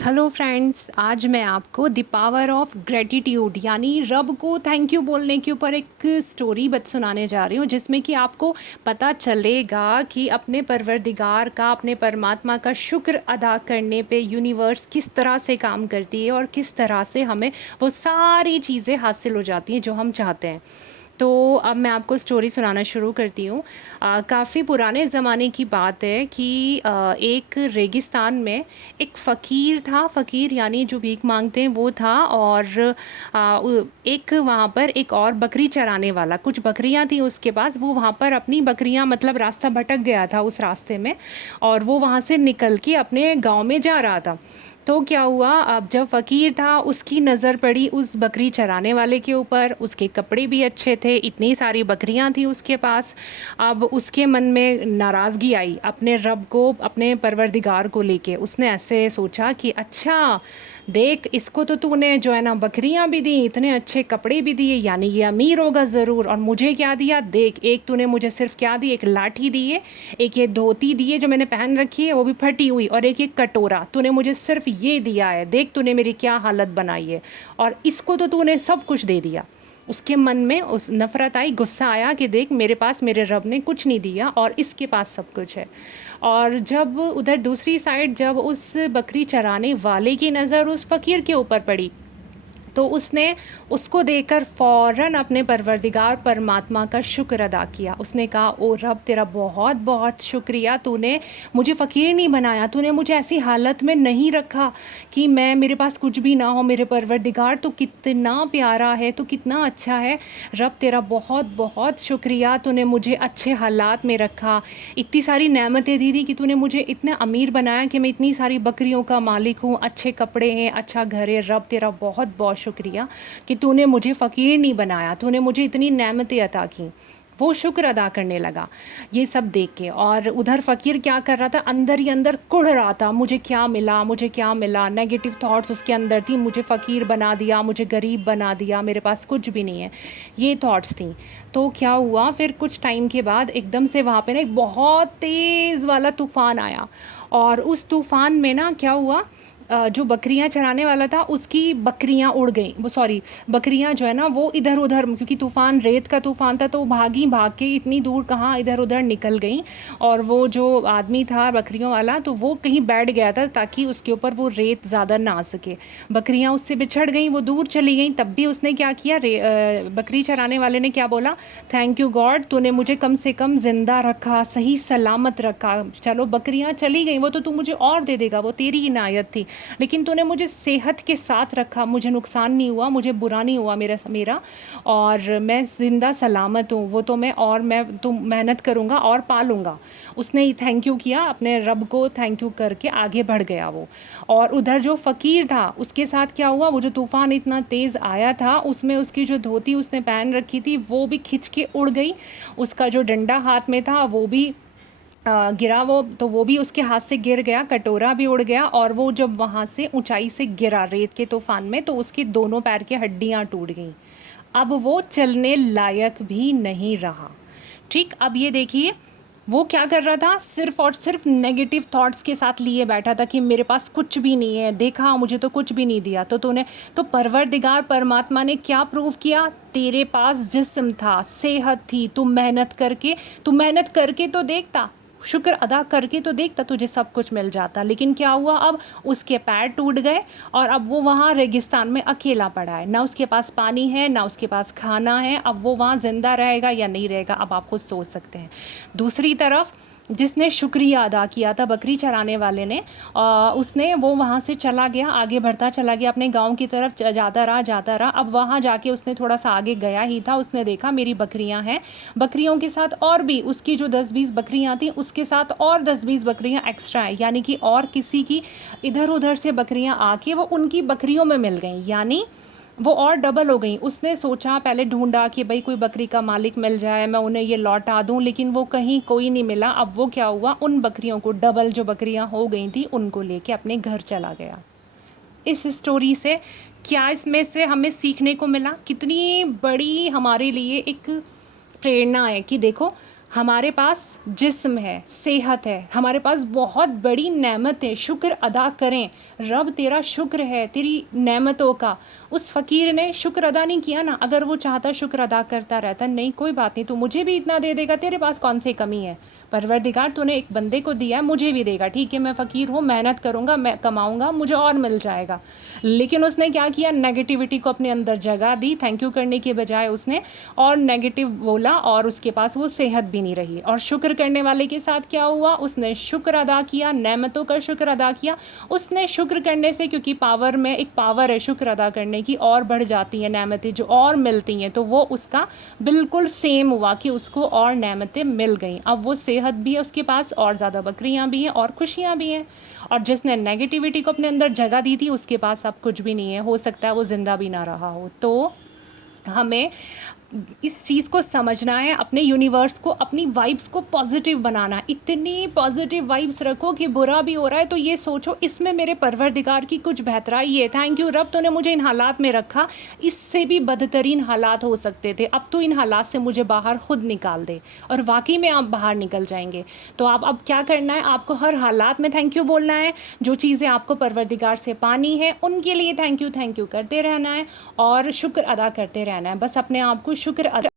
Hello friends, आज मैं आपको द पावर ऑफ ग्रेटिट्यूड यानी रब को थैंक यू बोलने के ऊपर एक स्टोरी सुनाने जा रही हूँ, जिसमें कि आपको पता चलेगा कि अपने परवरदिगार का, अपने परमात्मा का शुक्र अदा करने पे यूनिवर्स किस तरह से काम करती है और किस तरह से हमें वो सारी चीज़ें हासिल हो जाती हैं जो हम चाहते हैं। तो अब मैं आपको स्टोरी सुनाना शुरू करती हूँ। काफ़ी पुराने ज़माने की बात है कि एक रेगिस्तान में एक फ़कीर था। फ़कीर यानी जो भीख मांगते हैं वो था। और एक वहाँ पर एक और बकरी चराने वाला, कुछ बकरियाँ थी उसके पास। वो वहाँ पर अपनी बकरियाँ मतलब रास्ता भटक गया था उस रास्ते में, और वो वहाँ से निकल के अपने गांव में जा रहा था। तो क्या हुआ, अब जब फ़कीर था उसकी नज़र पड़ी उस बकरी चराने वाले के ऊपर। उसके कपड़े भी अच्छे थे, इतनी सारी बकरियां थी उसके पास। अब उसके मन में नाराज़गी आई अपने रब को, अपने परवरदिगार को लेके। उसने ऐसे सोचा कि अच्छा देख, इसको तो तूने जो है ना बकरियां भी दी, इतने अच्छे कपड़े भी दिए, यानी ये अमीर होगा ज़रूर। और मुझे क्या दिया देख, एक तूने मुझे सिर्फ क्या दी, एक लाठी दी है, एक ये धोती दी है जो मैंने पहन रखी है वो भी फटी हुई, और एक कटोरा। तूने मुझे सिर्फ ये दिया है, देख तूने मेरी क्या हालत बनाई है, और इसको तो तूने सब कुछ दे दिया। उसके मन में उस नफ़रत आई, गुस्सा आया कि देख मेरे पास मेरे रब ने कुछ नहीं दिया और इसके पास सब कुछ है। और जब उधर दूसरी साइड जब उस बकरी चराने वाले की नज़र उस फ़कीर के ऊपर पड़ी, तो उसने उसको देखकर फ़ौरन अपने परवरदिगार परमात्मा का शुक्र अदा किया। उसने कहा, ओ रब तेरा बहुत बहुत शुक्रिया, तूने मुझे फ़कीर नहीं बनाया, तूने मुझे ऐसी हालत में नहीं रखा कि मैं, मेरे पास कुछ भी ना हो। मेरे परवरदिगार तो कितना प्यारा है, तो कितना अच्छा है। रब तेरा बहुत बहुत शुक्रिया, तूने मुझे अच्छे हालात में रखा, इतनी सारी नेमतें दी थी कि तूने मुझे इतने अमीर बनाया कि मैं इतनी सारी बकरियों का मालिक हूँ, अच्छे कपड़े हैं, अच्छा घर है। रब तेरा बहुत बहुत शुक्रिया कि तूने मुझे फ़कीर नहीं बनाया, तूने मुझे इतनी नेमतें अता की। वो शुक्र अदा करने लगा ये सब देख के। और उधर फ़कीर क्या कर रहा था, अंदर ही अंदर कुढ़ रहा था, मुझे क्या मिला, मुझे क्या मिला। नेगेटिव थॉट्स उसके अंदर थी, मुझे फ़कीर बना दिया, मुझे गरीब बना दिया, मेरे पास कुछ भी नहीं है, ये थॉट्स थी। तो क्या हुआ, फिर कुछ टाइम के बाद एकदम से वहाँ पे ना एक बहुत तेज़ वाला तूफ़ान आया। और उस तूफ़ान में ना क्या हुआ, जो बकरियां चराने वाला था उसकी बकरियां उड़ गई, वो सॉरी, बकरियां जो है ना वो इधर उधर, क्योंकि तूफ़ान रेत का तूफ़ान था तो वो भागी, भाग के इतनी दूर कहाँ इधर उधर निकल गई। और वो जो आदमी था बकरियों वाला, तो वो कहीं बैठ गया था ताकि उसके ऊपर वो रेत ज़्यादा ना आ सके। बकरियां उससे बिछड़ गई, वो दूर चली गई। तब भी उसने क्या किया, बकरी चराने वाले ने क्या बोला, थैंक यू गॉड, तूने मुझे कम से कम ज़िंदा रखा, सही सलामत रखा। चलो बकरियां चली गई, वो तो तू मुझे और दे देगा, वो तेरी इनायत थी, लेकिन तूने मुझे सेहत के साथ रखा, मुझे नुकसान नहीं हुआ, मुझे बुरा नहीं हुआ मेरा, और मैं ज़िंदा सलामत हूँ। वो तो मैं तो मेहनत करूँगा और पालूँगा। उसने ही थैंक यू किया, अपने रब को थैंक यू करके आगे बढ़ गया वो। और उधर जो फ़कीर था उसके साथ क्या हुआ, वो जो तूफ़ान इतना तेज़ आया था उसमें उसकी जो धोती उसने पहन रखी थी वो भी खिंच के उड़ गई। उसका जो डंडा हाथ में था वो भी गिरा, वो तो वो भी उसके हाथ से गिर गया, कटोरा भी उड़ गया। और वो जब वहाँ से ऊंचाई से गिरा रेत के तूफान में, तो उसकी दोनों पैर की हड्डियाँ टूट गईं। अब वो चलने लायक भी नहीं रहा। ठीक, अब ये देखिए, वो क्या कर रहा था, सिर्फ और सिर्फ नेगेटिव थॉट्स के साथ लिए बैठा था कि मेरे पास कुछ भी नहीं है, देखा मुझे तो कुछ भी नहीं दिया। तो तूने, तो परवरदिगार परमात्मा ने क्या प्रूव किया, तेरे पास जिस्म था, सेहत थी, तू मेहनत करके तो देखता, शुक्र अदा करके तो देखता, तुझे सब कुछ मिल जाता। लेकिन क्या हुआ, अब उसके पैर टूट गए और अब वो वहाँ रेगिस्तान में अकेला पड़ा है, ना उसके पास पानी है ना उसके पास खाना है। अब वो वहाँ ज़िंदा रहेगा या नहीं रहेगा, अब आप खुद सोच सकते हैं। दूसरी तरफ जिसने शुक्रिया अदा किया था बकरी चराने वाले ने, उसने वो वहाँ से चला गया, आगे बढ़ता चला गया अपने गांव की तरफ, जाता रहा। अब वहाँ जाके उसने थोड़ा सा आगे गया ही था, उसने देखा मेरी बकरियाँ हैं, बकरियों के साथ और भी उसकी जो 10-20 बकरियाँ थी उसके साथ और 10-20 बकरियाँ एक्स्ट्रा हैं, यानी कि और किसी की इधर उधर से बकरियाँ आके वो उनकी बकरियों में मिल गई, यानी वो और डबल हो गई। उसने सोचा, पहले ढूंढा कि भाई कोई बकरी का मालिक मिल जाए, मैं उन्हें ये लौटा दूं, लेकिन वो कहीं कोई नहीं मिला। अब वो क्या हुआ, उन बकरियों को, डबल जो बकरियां हो गई थी उनको लेके अपने घर चला गया। इस स्टोरी से क्या, इसमें से हमें सीखने को मिला, कितनी बड़ी हमारे लिए एक प्रेरणा है कि देखो, हमारे पास जिस्म है, सेहत है, हमारे पास बहुत बड़ी नेमत है, शुक्र अदा करें। रब तेरा शुक्र है तेरी नेमतों का। उस फ़कीर ने शुक्र अदा नहीं किया ना, अगर वो चाहता शुक्र अदा करता रहता, नहीं कोई बात नहीं, तू मुझे भी इतना दे देगा, तेरे पास कौन सी कमी है। परवरदिगार तूने एक बंदे को दिया है, मुझे भी देगा, ठीक है मैं फ़कीर हूँ, मेहनत करूँगा, मैं कमाऊँगा, मुझे और मिल जाएगा। लेकिन उसने क्या किया, नेगेटिविटी को अपने अंदर जगह दी, थैंक यू करने के बजाय उसने और नेगेटिव बोला, और उसके पास वो सेहत भी नहीं रही। और शुक्र करने वाले के साथ क्या हुआ, उसने शुक्र अदा किया, नेमतों का शुक्र अदा किया। उसने शुक्र करने से, क्योंकि पावर में एक पावर है शुक्र अदा करने की, और बढ़ जाती हैं नेमतें जो और मिलती हैं, तो वो उसका बिल्कुल सेम हुआ कि उसको और नेमतें मिल गई। अब वो सेहत भी है उसके पास, और ज़्यादा बकरियां भी हैं, और खुशियां भी हैं। और जिसने नेगेटिविटी को अपने अंदर जगह दी थी, उसके पास अब कुछ भी नहीं है, हो सकता है वो ज़िंदा भी ना रहा हो। तो हमें इस चीज़ को समझना है, अपने यूनिवर्स को, अपनी वाइब्स को पॉजिटिव बनाना है। इतनी पॉजिटिव वाइब्स रखो कि बुरा भी हो रहा है तो ये सोचो इसमें मेरे परवरदिगार की कुछ बेहतराई है, थैंक यू रब तूने मुझे इन हालात में रखा, इससे भी बदतरीन हालात हो सकते थे, अब तो इन हालात से मुझे बाहर खुद निकाल दे। और वाकई में आप बाहर निकल जाएंगे। तो आप अब क्या करना है, आपको हर हालात में थैंक यू बोलना है। जो चीज़ें आपको परवरदिगार से पानी है उनके लिए थैंक यू करते रहना है, और शुक्र अदा करते रहना है। बस अपने आप को शुक्र अदा